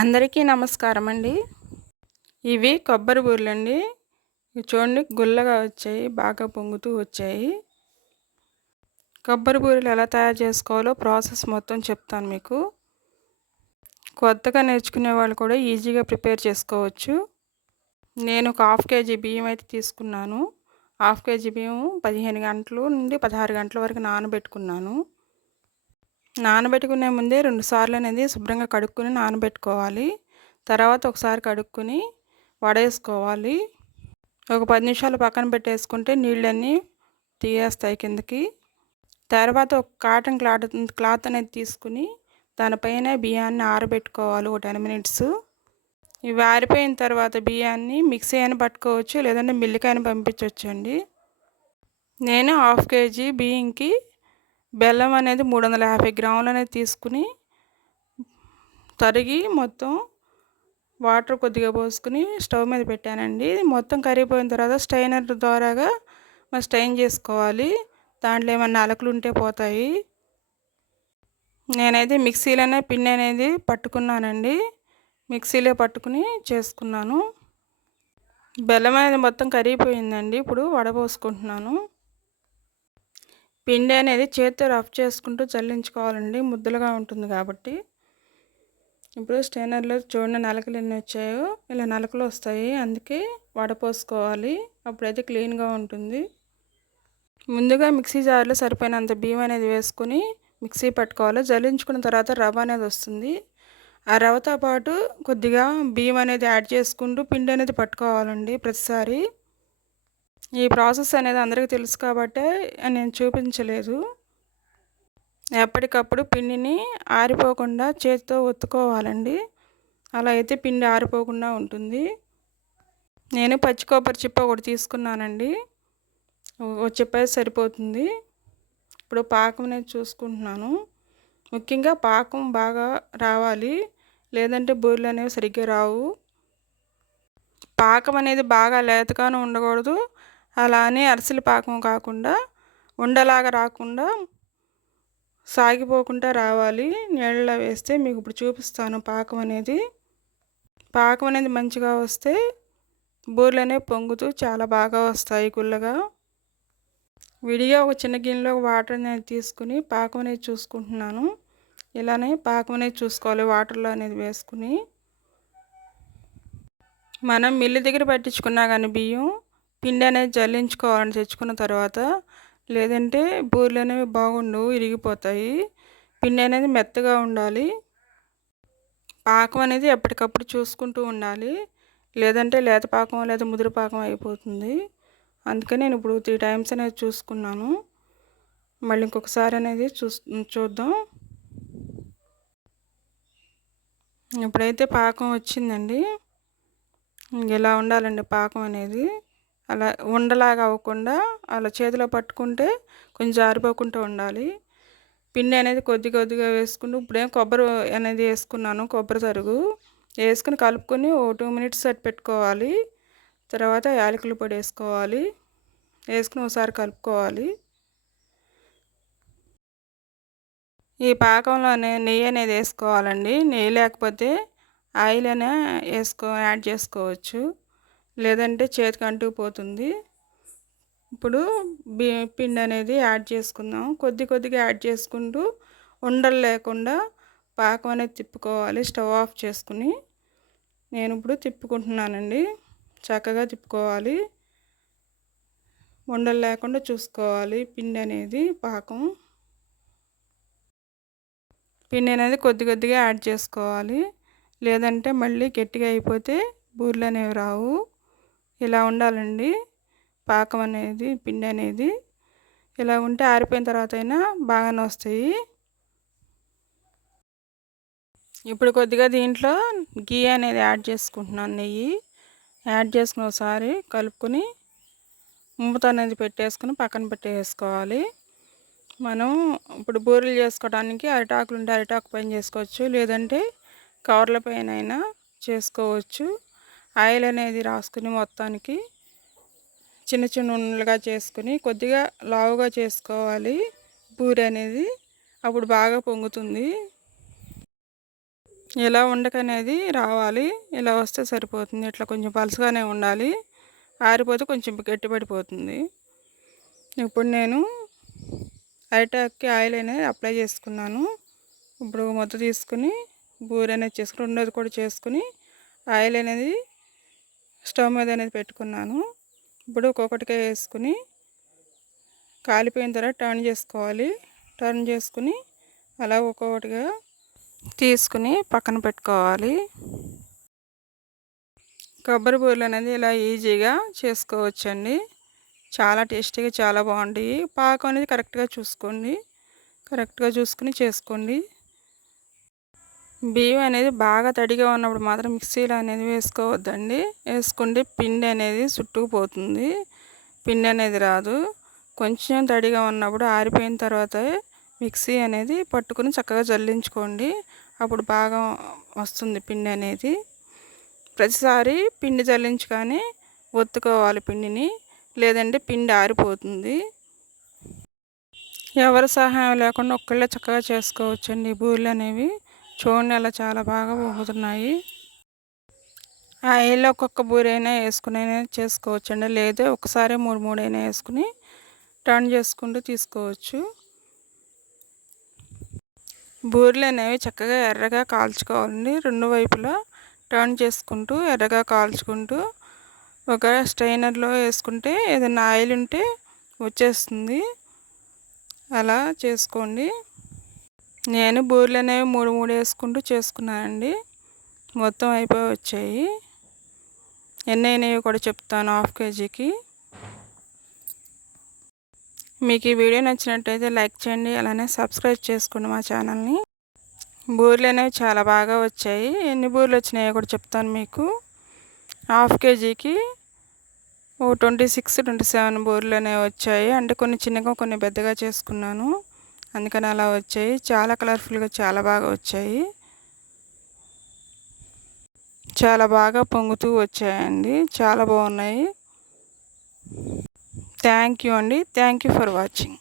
అందరికీ నమస్కారం అండి ఇవి కొబ్బరి బూరెలు అండి చూడండి గుల్లగా వచ్చాయి బాగా పొంగుతూ వచ్చాయి. కొబ్బరి బూరెలు ఎలా తయారు చేసుకోవాలో ప్రాసెస్ మొత్తం చెప్తాను మీకు. కొత్తగా నేర్చుకునే వాళ్ళు కూడా ఈజీగా ప్రిపేర్ చేసుకోవచ్చు. నేను ఒక హాఫ్ కేజీ బియ్యం అయితే తీసుకున్నాను. హాఫ్ కేజీ బియ్యం పదిహేను గంటలు నుండి పదహారు గంటల వరకు నానబెట్టుకున్నాను. నానబెట్టుకునే ముందే రెండు సార్లు అనేది శుభ్రంగా కడుక్కొని నానబెట్టుకోవాలి. తర్వాత ఒకసారి కడుక్కొని వడేసుకోవాలి. ఒక పది నిమిషాలు పక్కన పెట్టేసుకుంటే నీళ్ళన్నీ తీయేస్తాయి కిందకి. తర్వాత ఒక కాటన్ క్లాత్ క్లాత్ అనేది తీసుకుని దానిపైన బియ్యాన్ని ఆరబెట్టుకోవాలి ఒక టెన్ మినిట్స్. ఇవి ఆరిపోయిన తర్వాత బియ్యాన్ని మిక్సీ అయినా పట్టుకోవచ్చు లేదంటే మిల్లికైనా పంపించవచ్చు అండి నేను హాఫ్ కేజీ బియ్యంకి బెల్లం అనేది మూడు వందల యాభై గ్రాములు అనేది తీసుకుని తరిగి మొత్తం వాటర్ కొద్దిగా పోసుకుని స్టవ్ మీద పెట్టానండి. మొత్తం కరిగిపోయిన తర్వాత స్టైనర్ ద్వారాగా మరి స్టైన్ చేసుకోవాలి. దాంట్లో ఏమన్నా అలకలు ఉంటే పోతాయి. నేనైతే మిక్సీలోనే పిండి అనేది పట్టుకున్నానండి. మిక్సీలో పట్టుకుని చేసుకున్నాను. బెల్లం అనేది మొత్తం కరిగిపోయిందండి. ఇప్పుడు వడపోసుకుంటున్నాను. పిండి అనేది చేతితో రఫ్ చేసుకుంటూ చల్లించుకోవాలండి. ముద్దలుగా ఉంటుంది కాబట్టి. ఇప్పుడు స్టైనర్లో చూడండి నలకలు ఎన్ని వచ్చాయో. ఇలా నలకలు వస్తాయి. అందుకే వడపోసుకోవాలి. అప్పుడైతే క్లీన్గా ఉంటుంది. ముందుగా మిక్సీ జార్లో సరిపోయినంత బియ్యం అనేది వేసుకుని మిక్సీ పట్టుకోవాలి. జల్లించుకున్న తర్వాత రవ్వ అనేది వస్తుంది. ఆ రవ్వతో పాటు కొద్దిగా బియ్యం అనేది యాడ్ చేసుకుంటూ పిండి అనేది పట్టుకోవాలండి ప్రతిసారి. ఈ ప్రాసెస్ అనేది అందరికీ తెలుసు కాబట్టే నేను చూపించలేదు. ఎప్పటికప్పుడు పిండిని ఆరిపోకుండా చేతితో ఒత్తుకోవాలండి. అలా అయితే పిండి ఆరిపోకుండా ఉంటుంది. నేను పచ్చి కొబ్బరి చిప్ప ఒకటి తీసుకున్నానండి. ఒక చిప్ప సరిపోతుంది. ఇప్పుడు పాకం అనేది చూసుకుంటున్నాను. ముఖ్యంగా పాకం బాగా రావాలి. లేదంటే బూరెలు అనేవి సరిగ్గా రావు. పాకం అనేది బాగా లేతగాను ఉండకూడదు. అలానే అరిసెల పాకం కాకుండా ఉండలాగా రాకుండా సాగిపోకుండా రావాలి. నీళ్ళలో వేస్తే మీకు ఇప్పుడు చూపిస్తాను పాకం అనేది. పాకం అనేది మంచిగా వస్తే బూరెలనే పొంగుతూ చాలా బాగా వస్తాయి గుల్లగా. విడిగా ఒక చిన్న గిన్నెలో వాటర్ అనేది తీసుకుని పాకం అనేది చూసుకుంటున్నాను. ఇలానే పాకం అనేది చూసుకోవాలి వాటర్లో అనేది వేసుకుని. మనం మిల్లు దగ్గర పట్టించుకున్నా కానీ బియ్యం పిండి అనేది జల్లించుకోవాలని తెచ్చుకున్న తర్వాత లేదంటే బూరెలు అనేవి బాగుండవు ఇరిగిపోతాయి. పిండి అనేది మెత్తగా ఉండాలి. పాకం అనేది ఎప్పటికప్పుడు చూసుకుంటూ ఉండాలి. లేదంటే లేత పాకం లేదా ముదురు పాకం అయిపోతుంది. అందుకని నేను ఇప్పుడు త్రీ టైమ్స్ అనేది చూసుకున్నాను. మళ్ళీ ఇంకొకసారి అనేది చూ చూద్దాం. ఇప్పుడైతే పాకం వచ్చిందండి. ఇలా ఉండాలండి పాకం అనేది? అలా ఉండలాగా అవ్వకుండా అలా చేతిలో పట్టుకుంటే కొంచెం జారిపోకుండా ఉండాలి. పిండి అనేది కొద్ది కొద్దిగా వేసుకుంటూ ఇప్పుడేం కొబ్బరి అనేది వేసుకున్నాను కొబ్బరి తరుగు. వేసుకుని కలుపుకొని ఓ టూ మినిట్స్ సెట్ పెట్టుకోవాలి. తర్వాత యాలకుల పొడి వేసుకోవాలి. వేసుకుని ఒకసారి కలుపుకోవాలి. ఈ పాకంలోనే నెయ్యి అనేది వేసుకోవాలండి. నెయ్యి లేకపోతే ఆయిల్ అనే వేసుకో యాడ్ చేసుకోవచ్చు. లేదంటే చేతికి అంటుకుపోతుంది ఇప్పుడు పిండి అనేది యాడ్ చేసుకుందాం. కొద్ది కొద్దిగా యాడ్ చేసుకుంటూ ఉండలు లేకుండా పాకం అనేది తిప్పుకోవాలి. స్టవ్ ఆఫ్ చేసుకుని నేను ఇప్పుడు తిప్పుకుంటున్నానండి. చక్కగా తిప్పుకోవాలి. ఉండలు లేకుండా చూసుకోవాలి. పిండి అనేది పాకం. పిండి అనేది కొద్ది కొద్దిగా యాడ్ చేసుకోవాలి. లేదంటే మళ్ళీ గట్టిగా అయిపోతే బూరెలు అనేవి రావు. ఇలా ఉండాలండి. పాకం అనేది పిండి అనేది ఇలా ఉంటే ఆరిపోయిన తర్వాత అయినా బాగానే వస్తాయి. ఇప్పుడు కొద్దిగా దీంట్లో గీ అనేది యాడ్ చేసుకుంటున్నాను నెయ్యి. యాడ్ చేసుకుని ఒకసారి కలుపుకొని మూత అనేది పెట్టేసుకుని పక్కన పెట్టేసుకోవాలి. మనం ఇప్పుడు బూరెలు చేసుకోవడానికి అరిటాకులు ఉంటే అరిటాకు పైన చేసుకోవచ్చు. లేదంటే కవర్ల పైన అయినా చేసుకోవచ్చు. ఆయిల్ అనేది రాసుకుని మొత్తానికి చిన్న చిన్న ఉండలుగా చేసుకుని కొద్దిగా లావుగా చేసుకోవాలి. బూరి అనేది అప్పుడు బాగా పొంగుతుంది. ఇలా ఉండకనేది రావాలి. ఇలా వస్తే సరిపోతుంది. ఇట్లా కొంచెం పలుసుగానే ఉండాలి. ఆరిపోతే కొంచెం గట్టిపడిపోతుంది. ఇప్పుడు నేను ఐటాక్కి ఆయిల్ అనేది అప్లై చేసుకున్నాను. ఇప్పుడు మొత్తం తీసుకుని బూరి అనేది చేసుకుని రెండోది కూడా చేసుకుని ఆయిల్ అనేది స్టవ్ మీద అనేది పెట్టుకున్నాను. ఇప్పుడు ఒక్కొక్కటికే వేసుకుని కాలిపోయిన తర్వాత టర్న్ చేసుకోవాలి. టర్న్ చేసుకుని అలా ఒక్కొక్కటిగా తీసుకుని పక్కన పెట్టుకోవాలి. కొబ్బరి బూరెలు అనేది ఇలా ఈజీగా చేసుకోవచ్చండి. చాలా టేస్టీగా చాలా బాగుంటాయి. పాకం అనేది కరెక్ట్గా చూసుకోండి. కరెక్ట్గా చూసుకుని చేసుకోండి. బియ్యం అనేది బాగా తడిగా ఉన్నప్పుడు మాత్రం మిక్సీలో అనేది వేసుకోవద్దండి. వేసుకుంటే పిండి అనేది చుట్టుకుపోతుంది. పిండి అనేది రాదు. కొంచెం తడిగా ఉన్నప్పుడు ఆరిపోయిన తర్వాత మిక్సీ అనేది పట్టుకుని చక్కగా జల్లించుకోండి. అప్పుడు బాగా వస్తుంది పిండి అనేది. ప్రతిసారి పిండి జల్లించుకొని ఒత్తుకోవాలి పిండిని. లేదంటే పిండి ఆరిపోతుంది. ఎవరి సహాయం లేకుండా ఒక్కళ్ళే చక్కగా చేసుకోవచ్చండి. బూరెలు అనేవి చూడండి అలా చాలా బాగా పొంగుతున్నాయి. ఆయిల్లో ఒక్కొక్క బూరైనా వేసుకుని చేసుకోవచ్చండి. లేదా ఒకసారి మూడు మూడైనా వేసుకుని టర్న్ చేసుకుంటూ తీసుకోవచ్చు. బూరెలు అనేవి చక్కగా ఎర్రగా కాల్చుకోవాలండి. రెండు వైపులా టర్న్ చేసుకుంటూ ఎర్రగా కాల్చుకుంటూ ఒక స్ట్రైనర్లో వేసుకుంటే ఏదైనా ఆయిల్ ఉంటే వచ్చేస్తుంది. అలా చేసుకోండి. నేను బూరెలు అనేవి మూడు మూడు వేసుకుంటూ చేసుకున్నానండి. మొత్తం అయిపోయి వచ్చాయి. ఎన్ని అయినాయో కూడా చెప్తాను హాఫ్ కేజీకి. మీకు ఈ వీడియో నచ్చినట్టయితే లైక్ చేయండి అలానే సబ్స్క్రైబ్ చేసుకోండి మా ఛానల్ని. బూరెలు అనేవి చాలా బాగా వచ్చాయి. ఎన్ని బూరెలు వచ్చినాయో కూడా చెప్తాను మీకు. హాఫ్ కేజీకి ఓ ట్వంటీ సిక్స్ ట్వంటీ సెవెన్ బూరెలు అనేవి వచ్చాయి. అంటే కొన్ని చిన్నగా కొన్ని పెద్దగా చేసుకున్నాను. అందుకని అలా వచ్చాయి. చాలా కలర్ఫుల్గా చాలా బాగా వచ్చాయి. చాలా బాగా పొంగుతూ వచ్చాయండి. చాలా బాగున్నాయి. థ్యాంక్ యూ అండి. Thank you for watching.